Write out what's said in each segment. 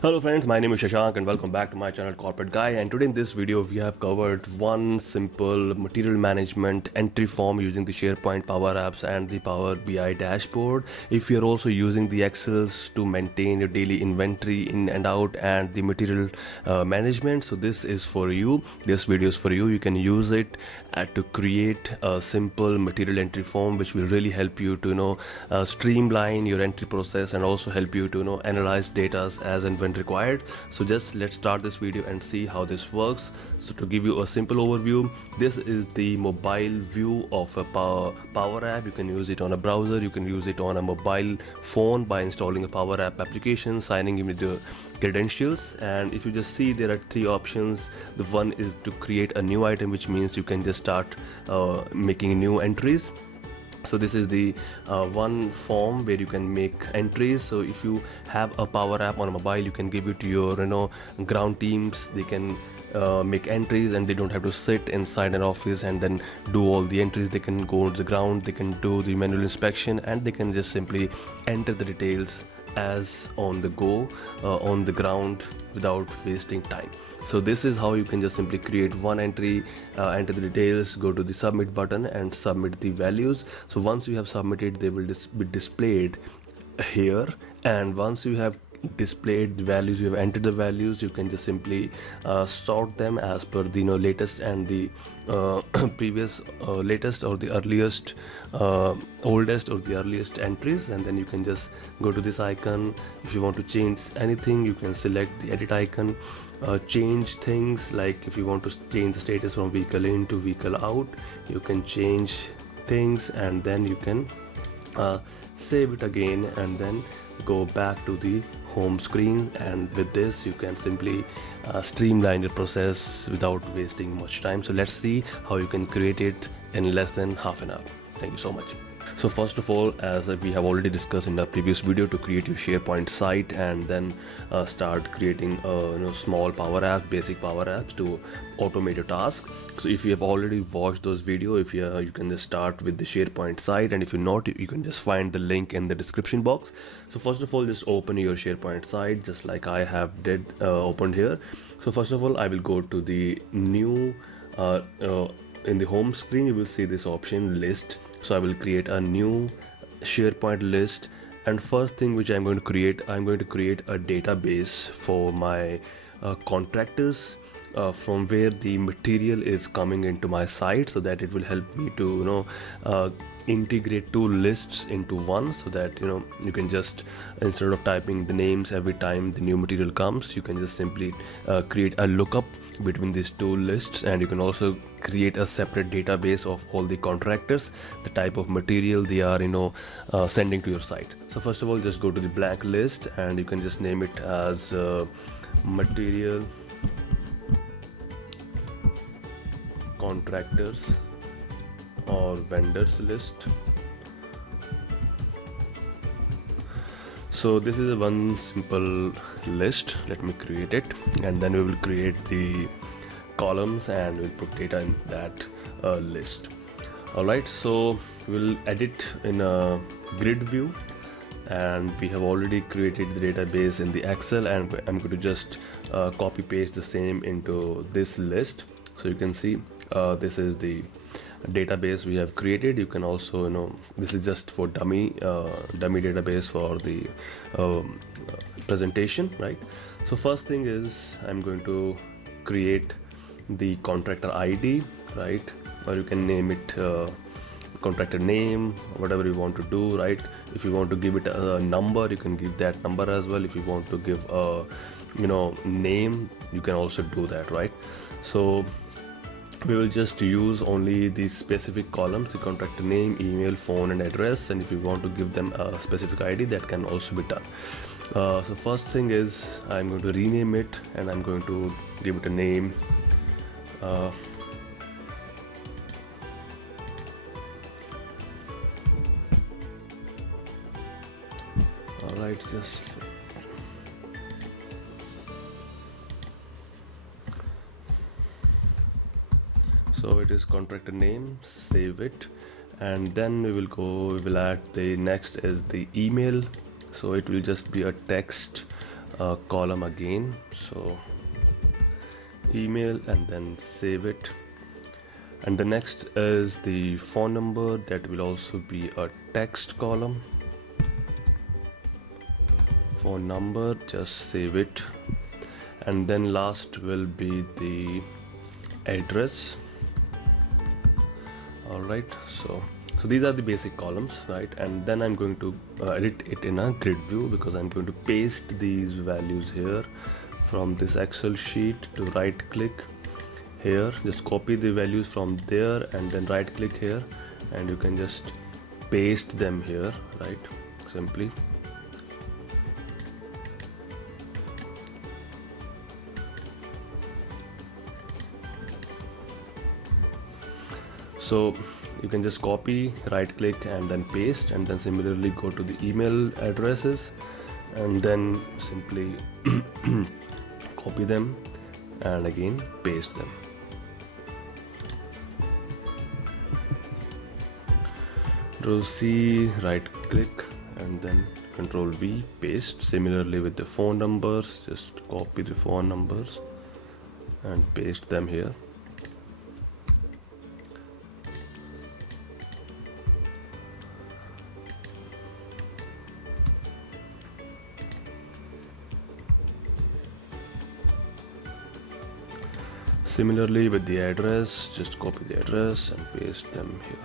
Hello friends, my name is Shashank and welcome back to my channel Corporate Guy, and today in this video we have covered one simple material management entry form using the SharePoint Power Apps and the Power BI dashboard. If you are also using the Excels to maintain your daily inventory in and out and the material management, so this is for you. This video is for you. You can use it to create a simple material entry form which will really help you to streamline your entry process and also help you to analyze data as and when required. So just let's start this video and see how this works. So to give you a simple overview, this is the mobile view of a power app. You can use it on a browser, you can use it on a mobile phone by installing a Power App application, signing in with your credentials. And if you just see, there are three options. The one is to create a new item, which means you can just start making new entries. So this is the one form where you can make entries. So if you have a Power App on a mobile, you can give it to your ground teams. They can make entries and they don't have to sit inside an office and then do all the entries. They can go to the ground, they can do the manual inspection, and they can just simply enter the details as on the go on the ground without wasting time. So this is how you can just simply create one entry, enter the details, go to the submit button and submit the values. So once you have submitted, they will be displayed here, and once you have displayed the values, you have entered the values, you can just simply sort them as per the latest and the previous latest or the earliest oldest or the earliest entries. And then you can just go to this icon. If you want to change anything, you can select the edit icon, change things. Like if you want to change the status from vehicle in to vehicle out, you can change things, and then you can save it again and then go back to the home screen. And with this you can simply streamline your process without wasting much time. So let's see how you can create it in less than half an hour. Thank you so much. So first of all, as we have already discussed in our previous video, to create your SharePoint site and then start creating small Power Apps, basic Power Apps to automate your task. So if you have already watched those videos, if you can just start with the SharePoint site, and if you're not, you can just find the link in the description box. So first of all, just open your SharePoint site just like I have opened here. So first of all, I will go to the new in the home screen. You will see this option list. So I will create a new SharePoint list, and first thing which I'm going to create a database for my contractors from where the material is coming into my site, so that it will help me to integrate two lists into one, so that you can just, instead of typing the names every time the new material comes, you can just simply create a lookup between these two lists. And you can also create a separate database of all the contractors, the type of material they are sending to your site. So first of all, just go to the blank list and you can just name it as material contractors or vendors list. So this is a one simple list. Let me create it, and then we will create the columns and we'll put data in that list. Alright, so we'll edit in a grid view, and we have already created the database in the Excel, and I'm going to just copy paste the same into this list. So you can see this is the database we have created. You can also this is just for dummy database for the presentation, right? So first thing is I'm going to create the contractor ID, right? Or you can name it contractor name, whatever you want to do, right? If you want to give it a number, you can give that number as well. If you want to give a name, you can also do that, right? So we will just use only these specific columns, the contractor name, email, phone and address, and if you want to give them a specific ID, that can also be done. So first thing is I'm going to rename it, and I'm going to give it a name. Alright, just so it is contractor name, save it, and then we will add the next is the email. So it will just be a text column again. So email and then save it. And the next is the phone number, that will also be a text column. Phone number, just save it. And then last will be the address. Alright, so these are the basic columns, right? And then I'm going to edit it in a grid view, because I'm going to paste these values here from this Excel sheet. To right click here, just copy the values from there and then right click here, and you can just paste them here, right? Simply. So you can just copy, right click and then paste, and then similarly go to the email addresses and then simply copy them and again paste them. Control C, right click and then Control V, paste. Similarly with the phone numbers, just copy the phone numbers and paste them here. Similarly with the address, just copy the address and paste them here.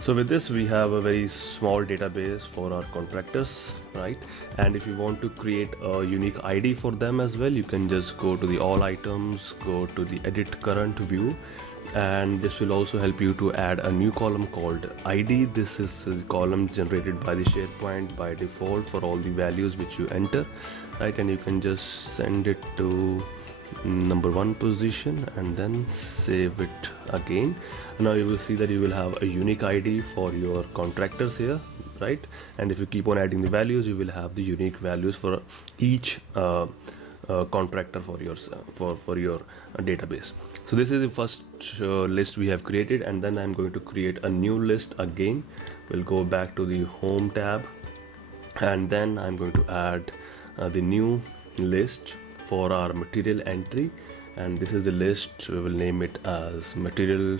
So with this we have a very small database for our contractors, right? And if you want to create a unique ID for them as well, you can just go to the all items, go to the edit current view, and this will also help you to add a new column called ID. This is the column generated by the SharePoint by default for all the values which you enter, right? And you can just send it to number 1 position and then save it again. Now you will see that you will have a unique ID for your contractors here, right? And if you keep on adding the values, you will have the unique values for each contractor for your database. So this is the first list we have created, and then I'm going to create a new list again. We'll go back to the home tab, and then I'm going to add the new list for our material entry, and this is the list. We will name it as material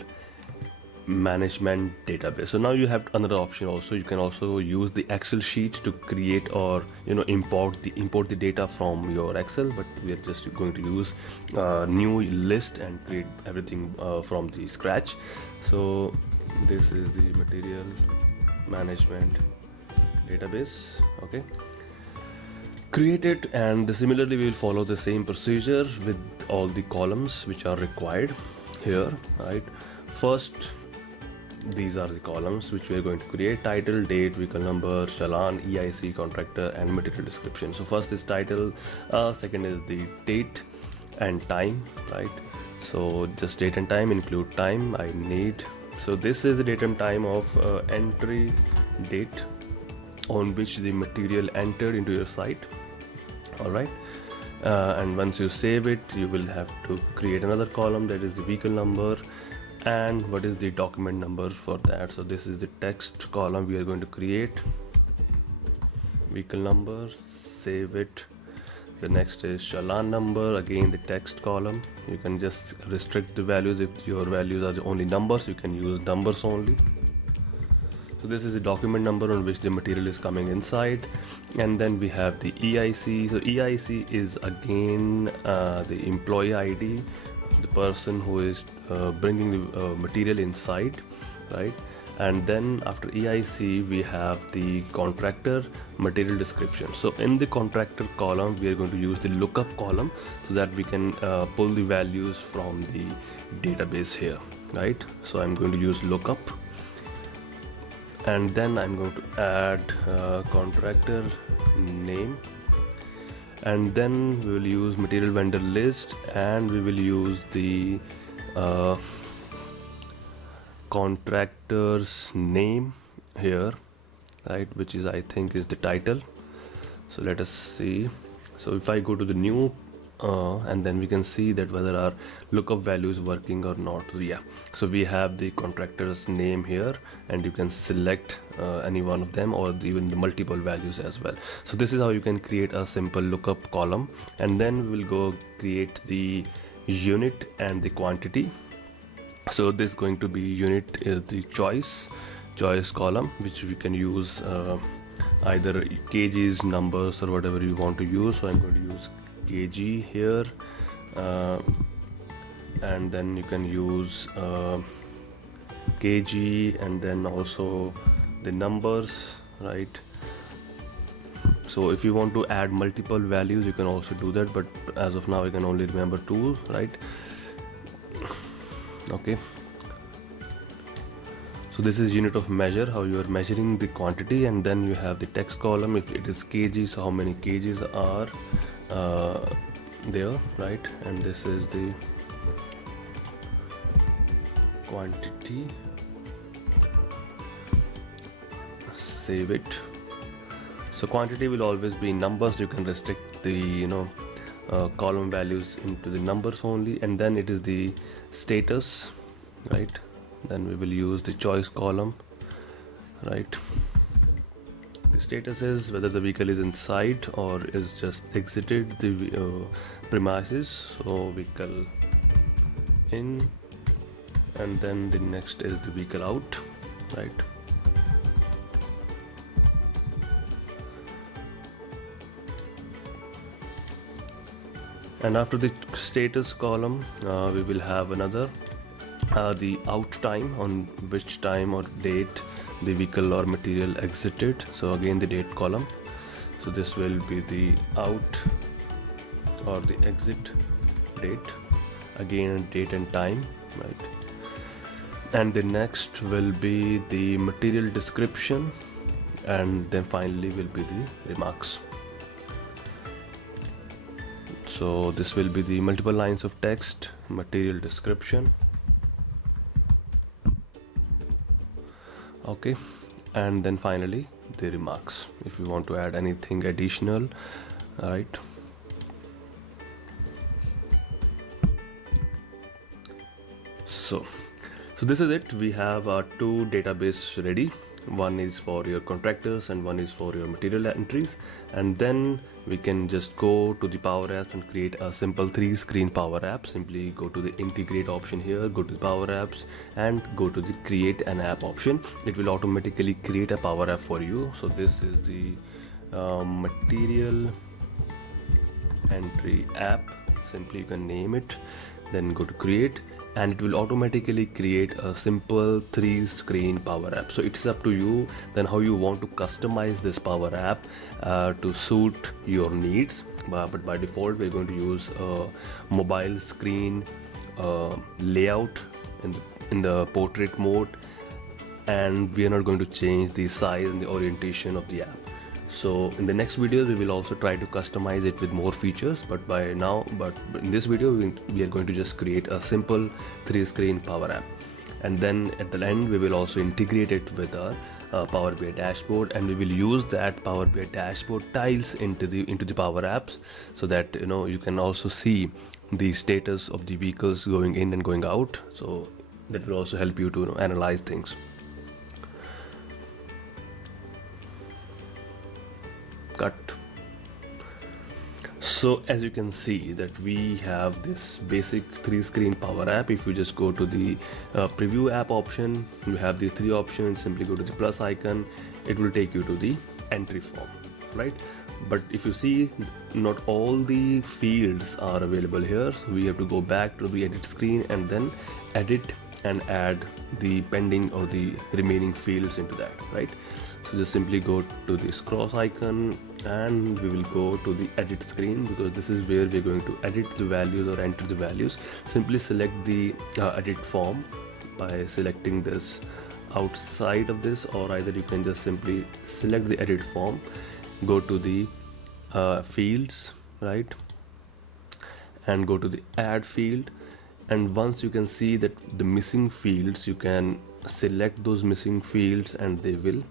management database. So now you have another option also. You can also use the Excel sheet to create or import the data from your Excel, but we are just going to use a new list and create everything from the scratch. So this is the material management database. Okay, create it, and similarly we will follow the same procedure with all the columns which are required here, right? First, these are the columns which we are going to create: title, date, vehicle number, challan, EIC, contractor, and material description. So first is title, second is the date and time, right? So just date and time, include time I need. So this is the date and time of entry date on which the material entered into your site. Alright, and once you save it, you will have to create another column, that is the vehicle number and what is the document number for that. So this is the text column we are going to create, vehicle number, save it. The next is challan number, again the text column. You can just restrict the values. If your values are only numbers, you can use numbers only. So this is the document number on which the material is coming inside, and then we have the EIC. So EIC is again the employee ID, the person who is bringing the material inside, right? And then after EIC we have the contractor material description. So in the contractor column we are going to use the lookup column so that we can pull the values from the database here, right? So I'm going to use lookup, and then I'm going to add contractor name, and then we will use material vendor list, and we will use the contractor's name here, right, which is I think is the title. So let us see. So if I go to the new and then we can see that whether our lookup value is working or not. So yeah, so we have the contractor's name here, and you can select any one of them or even the multiple values as well. So this is how you can create a simple lookup column, and then we will go create the unit and the quantity. So this is going to be unit is the choice column, which we can use either kgs, numbers, or whatever you want to use. So I'm going to use kg here, and then you can use kg, and then also the numbers, right? So if you want to add multiple values, you can also do that, but as of now I can only remember 2, right? Okay, so this is unit of measure, how you are measuring the quantity. And then you have the text column, if it is kg, so how many kgs are there, right? And this is the quantity. Save it. So quantity will always be numbers. You can restrict the column values into the numbers only. And then it is the status, right? Then we will use the choice column, right? The status is whether the vehicle is inside or is just exited the premises. So vehicle in, and then the next is the vehicle out, right? And after the status column, we will have another the out time, on which time or date the vehicle or material exited. So again the date column. So this will be the out or the exit date, again date and time, right? And the next will be the material description, and then finally will be the remarks. So this will be the multiple lines of text, material description, okay, and then finally the remarks if you want to add anything additional, right? So this is it. We have our 2 database ready. One is for your contractors and one is for your material entries, and then we can just go to the Power Apps and create a simple 3-screen Power App. Simply go to the integrate option here, go to the Power Apps and go to the create an app option. It will automatically create a Power App for you. So this is the material entry app. Simply you can name it, then go to create, and it will automatically create a simple 3-screen Power App. So it's up to you then how you want to customize this Power App to suit your needs. But by default we're going to use a mobile screen layout in the portrait mode, and we are not going to change the size and the orientation of the app. So in the next videos we will also try to customize it with more features, but in this video we are going to just create a simple 3-screen Power App, and then at the end we will also integrate it with our Power BI dashboard, and we will use that Power BI dashboard tiles into the Power Apps, so that you can also see the status of the vehicles going in and going out. So that will also help you to analyze things. Cut. So as you can see that we have this basic 3-screen Power App. If you just go to the preview app option, you have these 3 options. Simply go to the plus icon, it will take you to the entry form, right? But if you see, not all the fields are available here, so we have to go back to the edit screen and then edit and add the pending or the remaining fields into that, right? So just simply go to this cross icon and we will go to the edit screen, because this is where we're going to edit the values or enter the values. Simply select the edit form by selecting this outside of this, or either you can just simply select the edit form, go to the fields, right, and go to the add field. And once you can see that the missing fields, you can select those missing fields and they will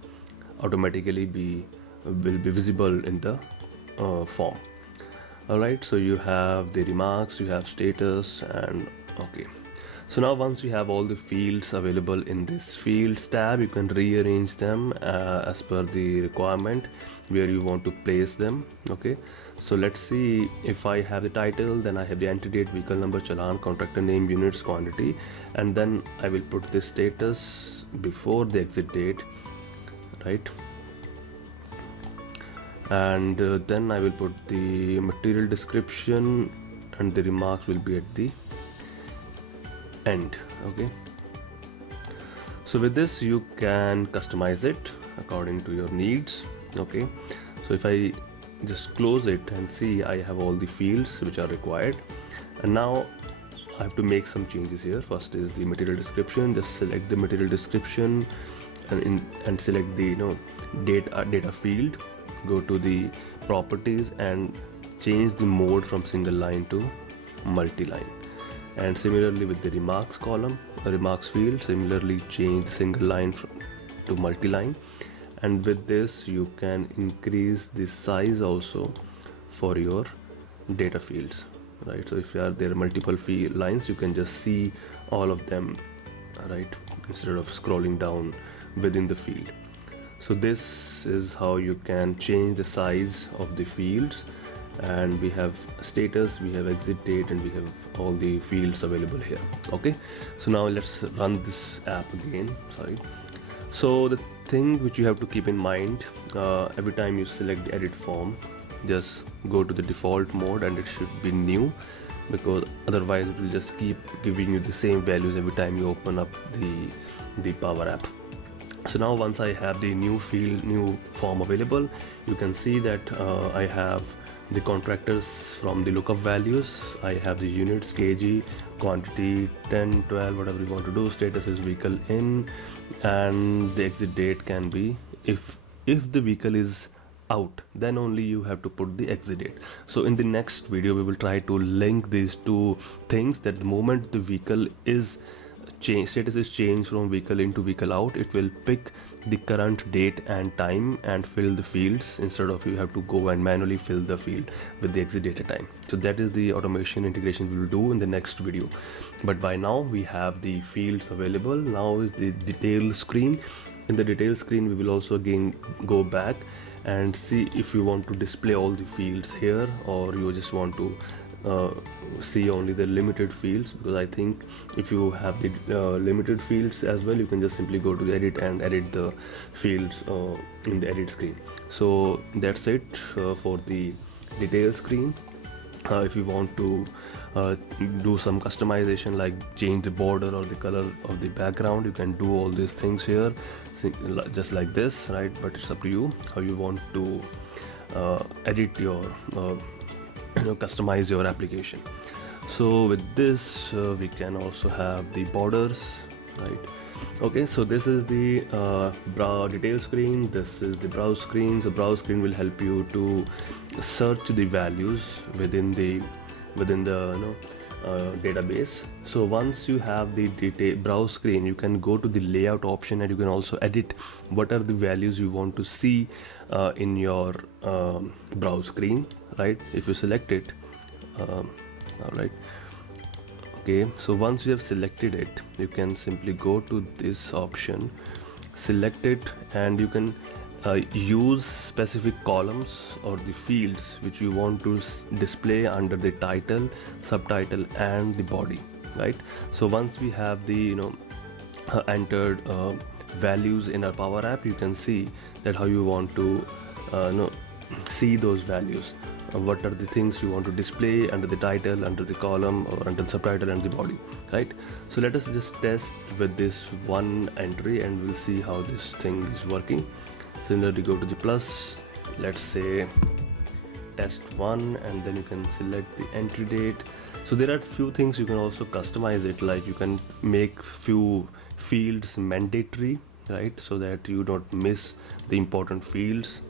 automatically be visible in the form. Alright, so you have the remarks, you have status, and okay. So now once you have all the fields available in this fields tab, you can rearrange them as per the requirement where you want to place them. Okay, so let's see. If I have the title, then I have the entry date, vehicle number, challan, contractor name, units, quantity, and then I will put the status before the exit date, right? And then I will put the material description, and the remarks will be at the end. Okay, so with this you can customize it according to your needs. Okay, so if I just close it and see, I have all the fields which are required, and now I have to make some changes here. First is the material description. Just select the material description and select the data field. Go to the properties and change the mode from single line to multi-line. And similarly with the remarks column, remarks field, similarly change the single line to multi-line. And with this you can increase the size also for your data fields, right? So if there are multiple field lines, you can just see all of them, right, instead of scrolling down within the field. So this is how you can change the size of the fields. And we have status, we have exit date, and we have all the fields available here. Okay, so now let's run this app again. Sorry. So the thing which you have to keep in mind, every time you select the edit form, just go to the default mode and it should be new, because otherwise it will just keep giving you the same values every time you open up the Power App. So now once I have the new form available, you can see that I have the contractors from the lookup values. I have the units, kg, quantity, 10, 12, whatever you want to do. Status is vehicle in, and the exit date can be, if the vehicle is out, then only you have to put the exit date. So in the next video we will try to link these two things, that the moment the vehicle is status is changed from vehicle in to vehicle out, it will pick the current date and time and fill the fields, instead of you have to go and manually fill the field with the exit data time. So that is the automation integration we will do in the next video. But by now we have the fields available. Now is the detail screen. In the detail screen we will also again go back and see if you want to display all the fields here, or you just want to see only the limited fields, because I think if you have the limited fields as well, you can just simply go to the edit and edit the fields in the edit screen. So that's it for the detail screen. If you want to do some customization, like change the border or the color of the background, you can do all these things here, just like this, right? But it's up to you how you want to edit your customize your application. So with this we can also have the borders, right? Okay, so this is the detail screen, this is the browse screen. So browse screen will help you to search the values within the database. So once you have the browse screen, you can go to the layout option and you can also edit what are the values you want to see in your browse screen, right? If you select it, all right. Okay, so once you have selected it, you can simply go to this option, select it, and you can use specific columns or the fields which you want to display under the title, subtitle, and the body, right? So once we have the entered values in our Power App, you can see that how you want to see those values. What are the things you want to display under the title, under the column, or under the subtitle and the body, right? So let us just test with this one entry and we'll see how this thing is working. Similarly, go to the plus, let's say test 1, and then you can select the entry date. So there are few things you can also customize it, like you can make few fields mandatory, right, so that you don't miss the important fields.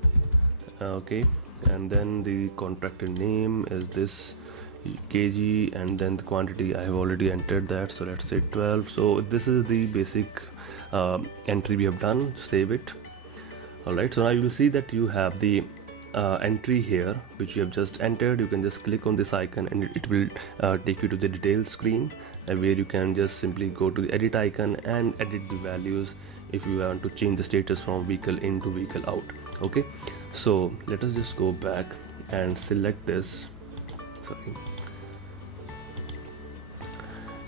Okay, and then the contractor name is this kg, and then the quantity I have already entered that, so let's say 12. So this is the basic entry we have done. Save it. Alright, so now you will see that you have the entry here which you have just entered, you can just click on this icon and it will take you to the details screen, where you can just simply go to the edit icon and edit the values if you want to change the status from vehicle in to vehicle out. Okay, so let us just go back and select this, sorry,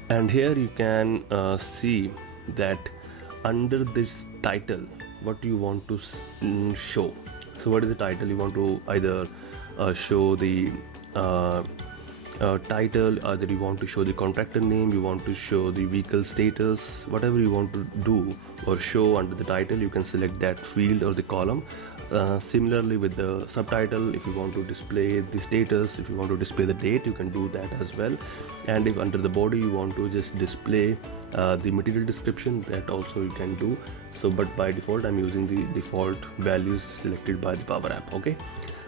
and here you can see that under this title what you want to show. So what is the title? You want to either show the title, either you want to show the contractor name, you want to show the vehicle status, whatever you want to do or show under the title, you can select that field or the column. Similarly with the subtitle, if you want to display the status, if you want to display the date, you can do that as well. And if under the body you want to just display the material description, that also you can do. So but by default I'm using the default values selected by the Power App. Okay,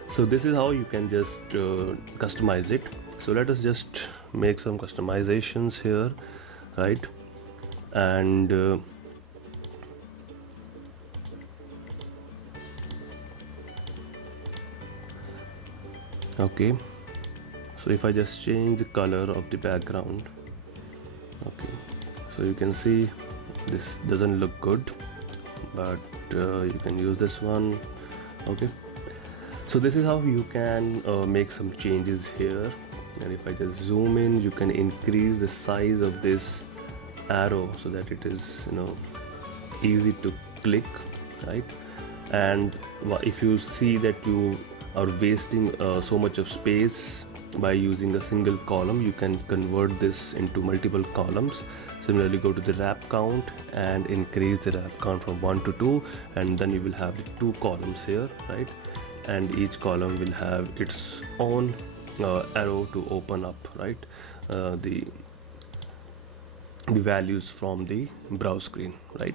so this is how you can just customize it. So let us just make some customizations here, right? And okay, so if I just change the color of the background, okay, so you can see this doesn't look good, but you can use this one. Okay, so this is how you can make some changes here. And if I just zoom in, you can increase the size of this arrow so that it is, you know, easy to click, right? And if you see that you are wasting so much of space by using a single column, you can convert this into multiple columns. Similarly, go to the wrap count and increase the wrap count from 1 to 2, and then you will have the 2 columns here, right? And each column will have its own arrow to open up, right? The values from the browse screen, right?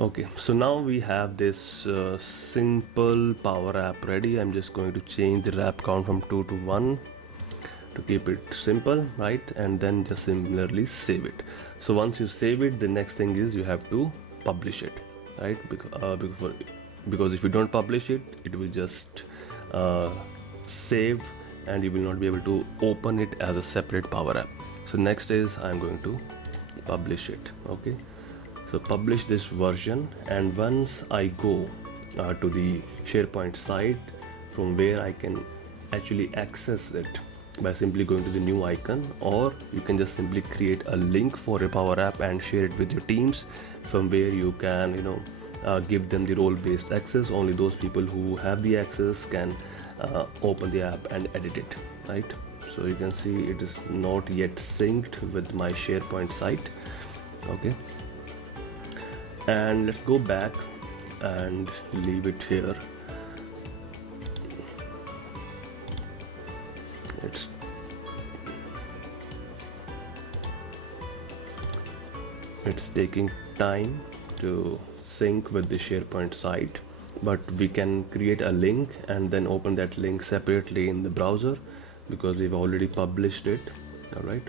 Okay, so now we have this simple Power App ready. I'm just going to change the wrap count from 2 to 1 to keep it simple, right? And then just similarly save it. So once you save it, the next thing is you have to publish it, right? Because if you don't publish it, it will just save and you will not be able to open it as a separate Power App. So next is I'm going to publish it. Okay, so publish this version, and once I go to the SharePoint site from where I can actually access it by simply going to the new icon, or you can just simply create a link for a Power App and share it with your teams, from where you can, you know, give them the role-based access. Only those people who have the access can open the app and edit it, right? So you can see it is not yet synced with my SharePoint site. Okay, and let's go back and leave it here. It's taking time to sync with the SharePoint site, but we can create a link and then open that link separately in the browser because we've already published it. All right,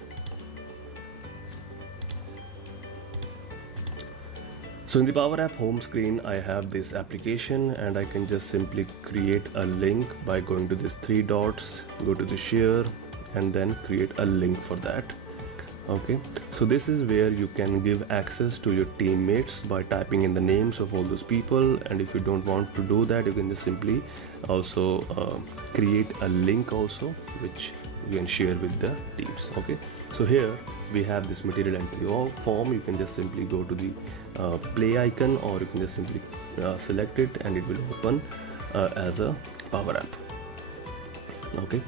so in the Power App home screen, I have this application, and I can just simply create a link by going to these 3 dots, go to the share, and then create a link for that. Okay, so this is where you can give access to your teammates by typing in the names of all those people. And if you don't want to do that, you can just simply also create a link also, which you can share with the teams. Okay, so here we have this material entry form. You can just simply go to the play icon, or you can just simply select it and it will open as a Power App. Okay,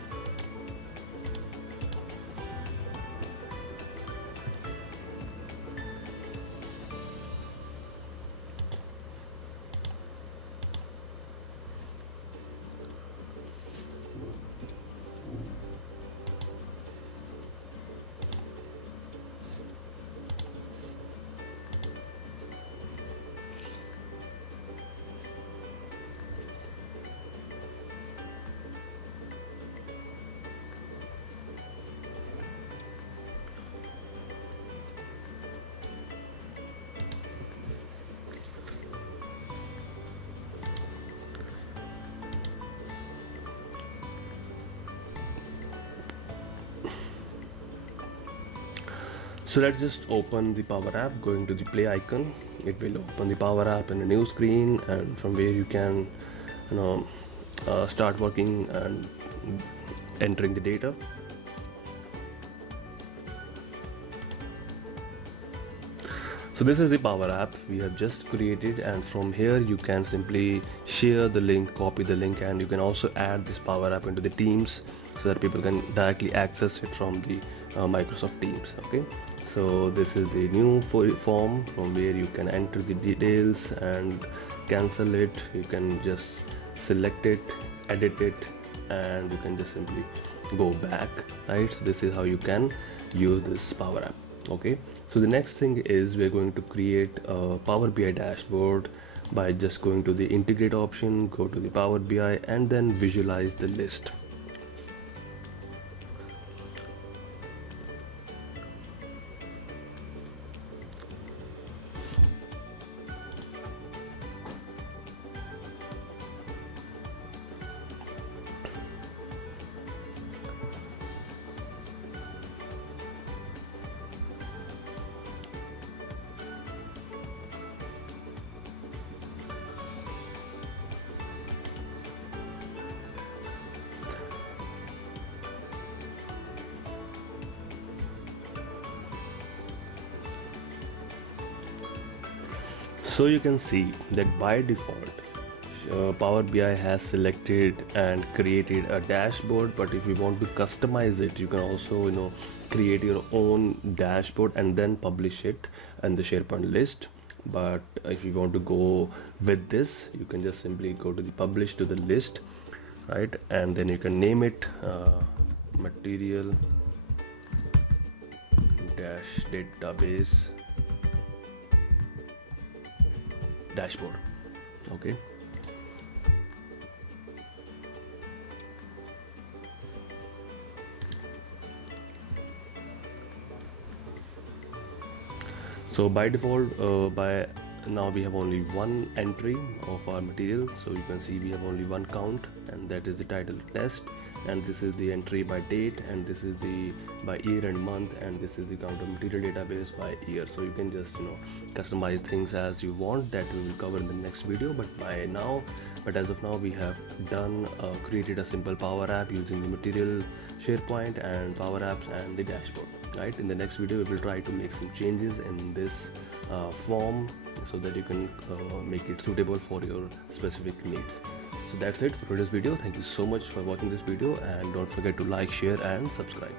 So let's just open the Power App. Going to the play icon, it will open the Power App in a new screen, and from where you can start working and entering the data. So this is the Power App we have just created, and from here you can simply share the link, copy the link, and you can also add this Power App into the Teams so that people can directly access it from the Microsoft Teams. Okay, so this is the new form from where you can enter the details and cancel it. You can just select it, edit it, and you can just simply go back, right? So this is how you can use this Power App. Okay, so the next thing is we're going to create a Power BI dashboard by just going to the integrate option, go to the Power BI, and then visualize the list. So you can see that by default Power BI has selected and created a dashboard, but if you want to customize it, you can also create your own dashboard and then publish it in the SharePoint list. But if you want to go with this, you can just simply go to the publish to the list, right? And then you can name it material dash database dashboard. Okay, so by default by now we have only one entry of our material, so you can see we have only one count, and that is the title test, and this is the entry by date, and this is the by year and month, and this is the count of material database by year. So you can just customize things as you want. That we will cover in the next video. But as of now we have done created a simple Power App using the material, SharePoint, and Power Apps and the dashboard, right? In the next video we will try to make some changes in this form so that you can make it suitable for your specific needs. So that's it for today's video. Thank you so much for watching this video, and don't forget to like, share, and subscribe.